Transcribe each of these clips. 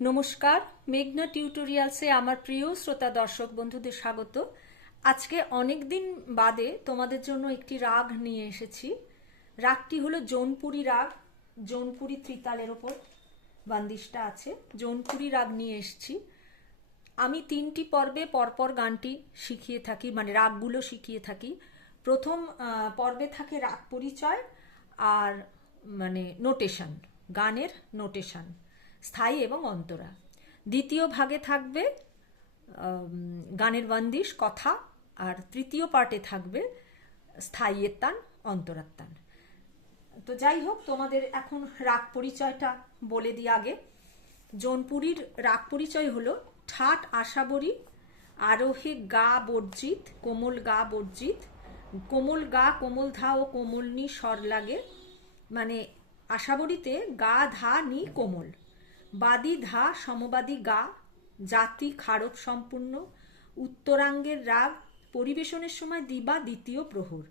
নমস্কার, মেঘনা টিউটোরিয়ালসে আমার প্রিয় শ্রোতা দর্শক বন্ধুদের স্বাগত। আজকে অনেক দিন বাদে তোমাদের জন্য একটি রাগ নিয়ে এসেছি। রাগটি হলো জৌনপুরি রাগ, জৌনপুরি ত্রিতালের ওপর বান্দিশটা আছে, জৌনপুরি রাগ নিয়ে এসেছি। আমি তিনটি পর্বে পরপর গানটি শিখিয়ে থাকি মানে রাগগুলো শিখিয়ে থাকি। প্রথম পর্বে থাকে রাগ পরিচয় আর মানে নোটেশন, গানের নোটেশন। স্থায়ী এবং অন্তরা। দ্বিতীয় ভাগে থাকবে গানের বন্দিশ, কথা, আর তৃতীয় পার্টে থাকবে স্থায়ীর তান অন্তরার তান তো যাই হোক, তোমাদের এখন রাগ পরিচয়টা বলে দিই আগে। জৌনপুরীর রাগ পরিচয় হলো ঠাট আশাবরী, আরোহে গা বর্জিত, কোমল গা বর্জিত। কোমল গা, কোমল ধা ও কোমল নি স্বর লাগে। মানে আশাবরীতে গা, ধা, নি, কোমল। বাদী ধা, সমবাদী গা, জাতি খারপ সম্পূর্ণ, উত্তরাঙ্গের রাগ পরিবেশনের সময় দিবা দ্বিতীয় প্রহর।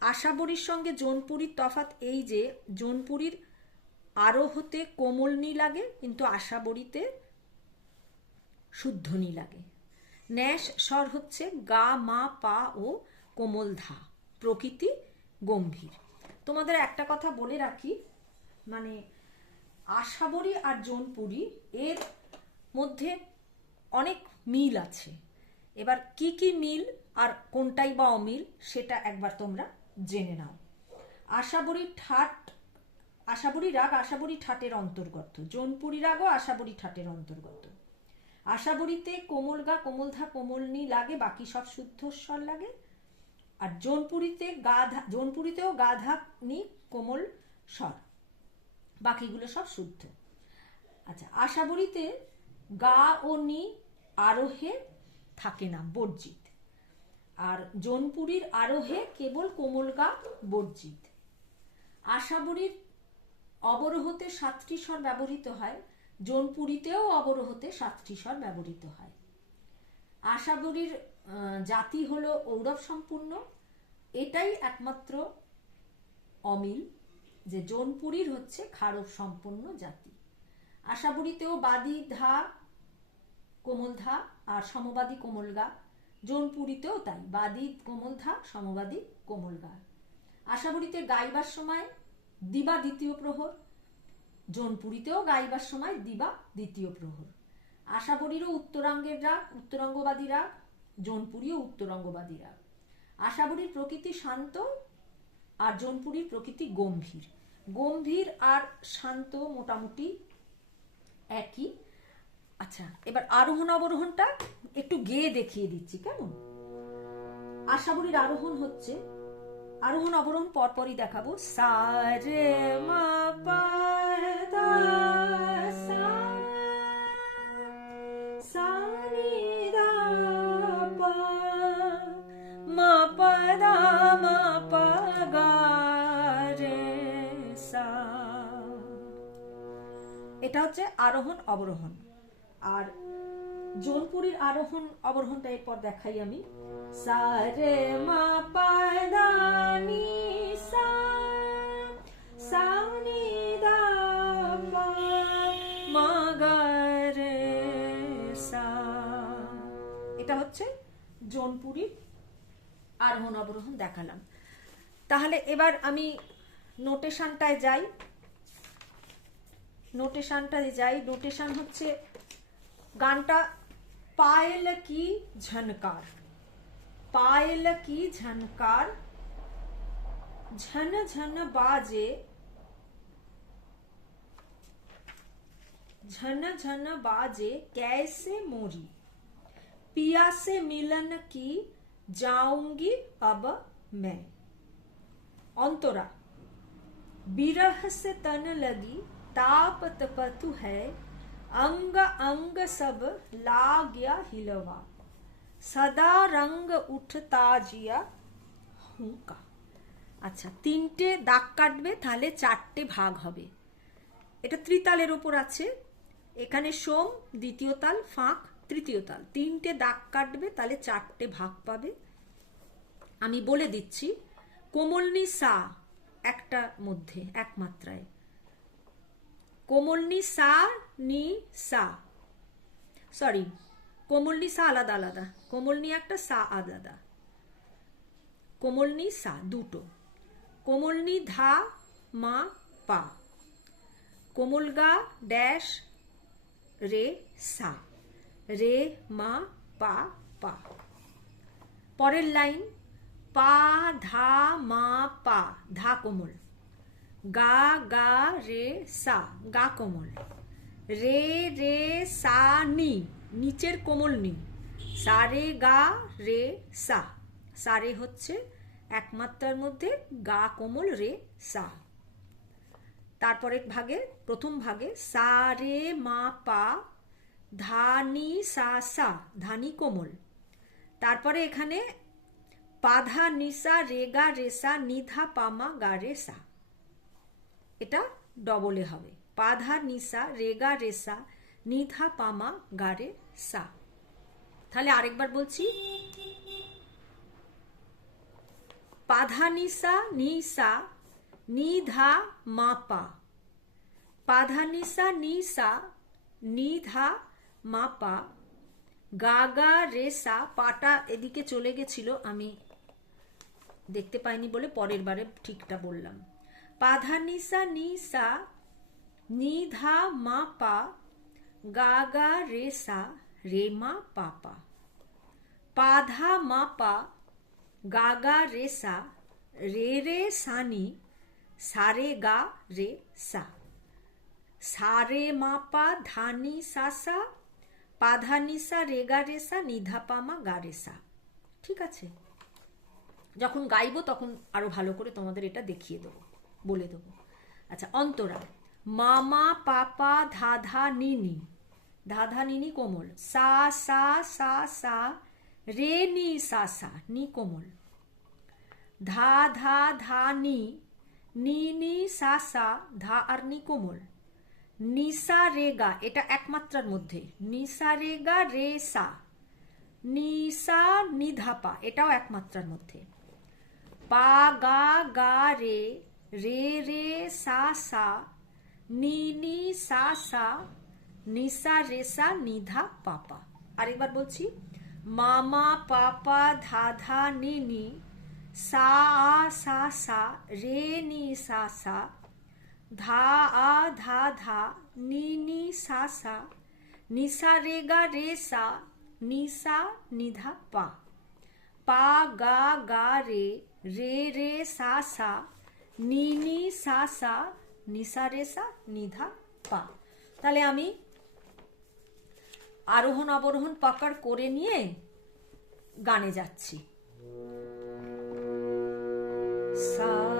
আশাবরীর সঙ্গে জোনপুরীর তফাৎ এই যে, জোনপুরীর আরোহতে কোমলনি লাগে, কিন্তু আশাবরীতে শুদ্ধনি লাগে। ন্যাস স্বর হচ্ছে গা, মা, পা ও কোমল ধা, প্রকৃতি গম্ভীর। তোমাদের একটা কথা বলে রাখি মানে আশাবরী আর জোনপুরি এর মধ্যে অনেক মিল আছে। এবার কি কি মিল আর কোনটাই বা অমিল সেটা একবার তোমরা জেনে নাও। আশাবরী ঠাট, আশাবরী রাগ আশাবরী ঠাটের অন্তর্গত। জোনপুরি রাগও আশাবরী ঠাটের অন্তর্গত। আশাবরীতে কোমল গা কোমলধা কোমলনি লাগে, বাকি সব শুদ্ধ স্বর লাগে। আর জোনপুরিতে গাধা জোনপুরিতেও গাধা নি কোমল স্বর। বাকিগুলো সব শুদ্ধ। আচ্ছা আশাবরীতে গা ও নি আরোহে থাকে না, বর্জিত। আর জোনপুরীর আরোহে কেবল কোমল গা, বর্জিত। আশাবরীর অবরোহতে সাতটি স্বর ব্যবহৃত হয়, জোনপুরীতেও অবরোহতে সাতটি স্বর ব্যবহৃত হয়। আশাবরীর জাতি হলো ঔরব সম্পূর্ণ, এটাই একমাত্র অমিল। যে জোনপুরীর হচ্ছে খারব সম্পন্ন জাতি। আশাবরীতেও বাদী ধা, কোমল ধা আর সমবাদী কোমল গা। জোনপুরীতেও তাই, বাদী কোমল ধা, সমবাদী কোমল গা। আশাবরীতে গাইবার সময় দিবা দ্বিতীয় প্রহর। জোনপুরীতেও গাইবার সময় দিবা দ্বিতীয় প্রহর। আশাবরীরও উত্তরাঙ্গের রাগ, উত্তরাঙ্গবাদী রাগ, জোনপুরীও উত্তরাঙ্গবাদী রাগ। আশাবরীর প্রকৃতি শান্ত আর জোনপুরীর প্রকৃতি গম্ভীর। গম্ভীর আর শান্ত মোটামুটি একই। আচ্ছা এবার আরোহণ অবরোহণটা একটু গেয়ে দেখিয়ে দিচ্ছি, কেমন? আশাবরীর আরোহণ হচ্ছে, আরোহণ অবরোহণ পরপরই দেখাবো। সারে মা এটা হচ্ছে আরোহণ, অবরোহণ। আর জোনপুরীর আরোহণ, অবরোহণটা এরপর দেখাই আমি। সা রে মা পা ধা নি সা সা নি ধা মা রে সা। এটা হচ্ছে জোনপুরীর আরোহণ, অবরোহণ দেখালাম। তাহলে এবার আমি নোটেশনটায় যাই। নোটেশনটায় যাই নোটেশন হচ্ছে গানটা পায়েল কি ঝনকার পায়েল কি ঝনকার ঝন ঝন বাজে झन झन बाजे कैसे मोरी पिया से मिलन की जाऊंगी अब मैं अंतरा बिरह से तन लगी ताप तपतु है अंग अंग सब ला गया हिलवा सदा रंग उठता जिया হুঁকা আচ্ছা তিনটে দাগ কাটবে তাহলে চারটে ভাগ হবে এটা ত্রিতালের ওপর আছে এখানে সোম দ্বিতীয় তাল ফাঁক তৃতীয় তাল তিনটে দাগ কাটবে তাহলে চারটে ভাগ পাবে আমি বলে দিচ্ছি কোমলনি সা একটা মধ্যে এক মাত্রায় কোমলনি সা, নি, সা। সরি কোমল নি সা আলাদা আলাদা। কোমল নি একটা সা আলাদা। কোমল নি সা, দুটো। কোমল নি ধা, মা, পা। কোমল গা, ড্যাশ, রে, সা। রে, মা, পা পা। পরের লাইন, পা, ধা, মা, পা, ধা কোমল। গা গা, রে, সা, গা কোমল। রে রে, সা, নি, নিচের কোমল নি। সা, রে, গা, রে, সা। সা, রে হচ্ছে একমাত্রার মধ্যে গা কোমল, রে, সা। তারপরের ভাগে, প্রথম ভাগে, সা, রে, মা, পা ধানি সা সা ধানি কোমল। তারপরে এখানে পাধা নিসা রেগা রেসা নিধা পামা গা রেসা এটা ডবলে হবে। পাধা নিসা, রেগা, রেসা, নিধা, পামা গা রে সা। তাহলে আরেকবার বলছি। পাধা নিসা নিসা, নিধা, মাপা। পাধা নিসা নিসা, নিধা, মাপা। গাগা, রেসা, পাটা এদিকে চলে গেছিল, আমি দেখতে পাইনি বলে পরের বারে ঠিকটা বললাম। পাধা নিসা নিসা নিধা মাপা গাগা রেসা রেমা পাপা পাধা মাপা গাগা রেসা রে রে সানি সারে গা রে সা সারে মাপা ধানি সাসা পাধানিসা রেগা রেসা নিধাপামা গা রেসা ঠিক আছে? যখন গাইবো তখন আরও ভালো করে তোমাদের এটা দেখিয়ে দেবো। বলে দেবো। আচ্ছা অন্তরা, মামা, পাপা, ধাধা, নিনি। ধাধা, নিনি, কোমল। সা সা সা সা, রে, নি, সা সা, নি, কোমল। ধা ধা ধা, নি নি নি, সা সা, ধা আর নি, কোমল। নিসা রেগা এটা একমাত্রার মধ্যে। নিসা রেগা রে, সা। নিসা নিধাপা এটাও একমাত্রার মধ্যে। পা, গা গা, রে রে রে সা সা, নি নি সা সা, নিসা রেসা নিধা পাপা। আরেকবার বলছি, মামা, পাপা, ধা ধা, নি নি, সা আ সা সা, রে নি সা সা, ধা আ ধা ধা, নি নি সা সা, নিসা রেগা রে সা, নিসা নিধা পা। পা গা গা রে রে রে সা সা নি নি, সা সা নিসা রে, সা নিধা পা। তাহলে আমি আরোহণ, অবরোহণ পাকার করে নিয়ে গানে যাচ্ছি। সা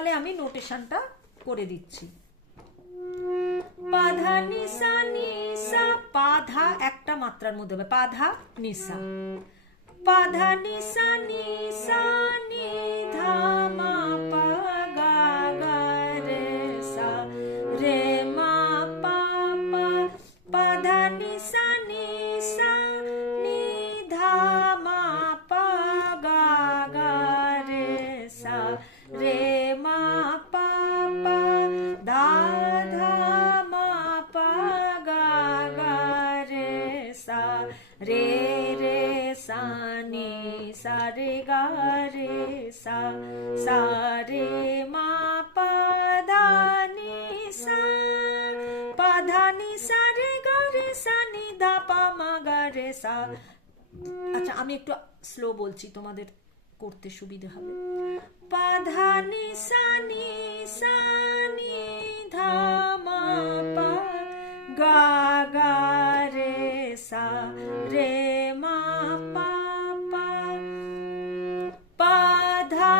তাহলে আমি নোটেশনটা করে দিচ্ছি। পাধা নিসা নিসা পাধা একটা মাত্রার মধ্যে হবে। পাধা নিসা। পাধা নিসা নিসা নি ধা মা। পা মা গা রে সা আচ্ছা আমি একটু স্লো বলছি তোমাদের করতে সুবিধে হবে। পাধা নি সা নি সা নি ধা মা পা। গা গা রে সা রে মা পা পা। পা ধা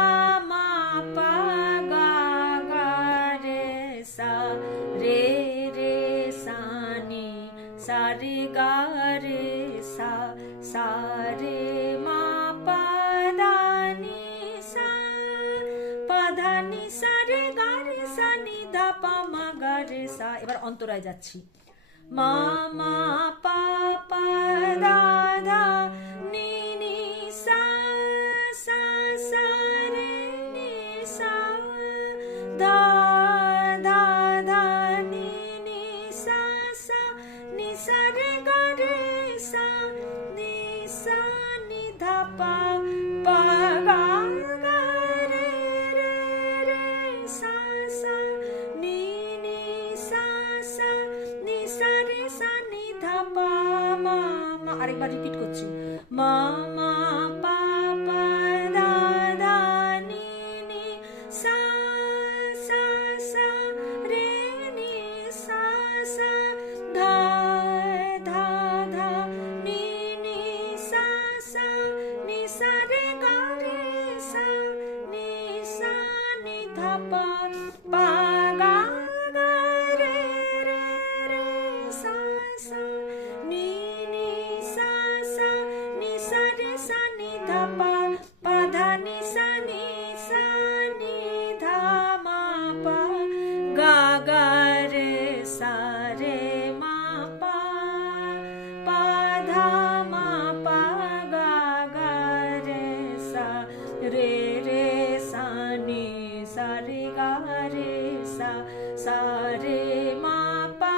মা পা গা গা রে সা রে সা রে গা রে সা সা রে মা পা দা নি সা পা সারে গা রে সা নি ধা পা মা গা রে সা। এবার অন্তরায় যাচ্ছি। মা মা, পা পা দা, নি করছি গা রে সা সা রে মা পা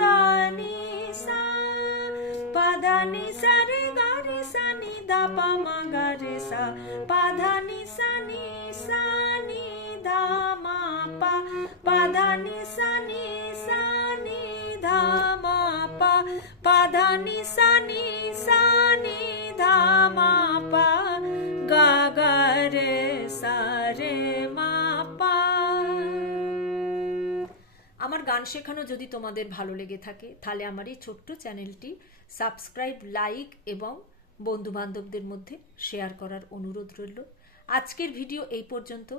দা নি সা পা ধা নি সা রে গা রে সা নি ধা পা মা গা রে সা পা ধা নি সা নি সা নি ধা মা পা পা ধা নি সা নি সা নি ধা মা পা পা ধা নি সা নি সা নি ধা মা পা গা গা রে সা রে গান শেখানো যদি তোমাদের ভালো লেগে থাকে, তাহলে আমার এই ছোট্ট চ্যানেলটি সাবস্ক্রাইব, লাইক এবং বন্ধুবান্ধবদের মধ্যে শেয়ার করার অনুরোধ রইল। আজকের ভিডিও এই পর্যন্ত।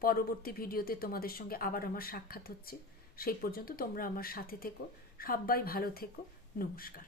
পরবর্তী ভিডিওতে তোমাদের সঙ্গে আবার আমার সাক্ষাৎ হচ্ছে। সেই পর্যন্ত তোমরা আমার সাথে থেকো। সবাই ভালো থেকো। নমস্কার।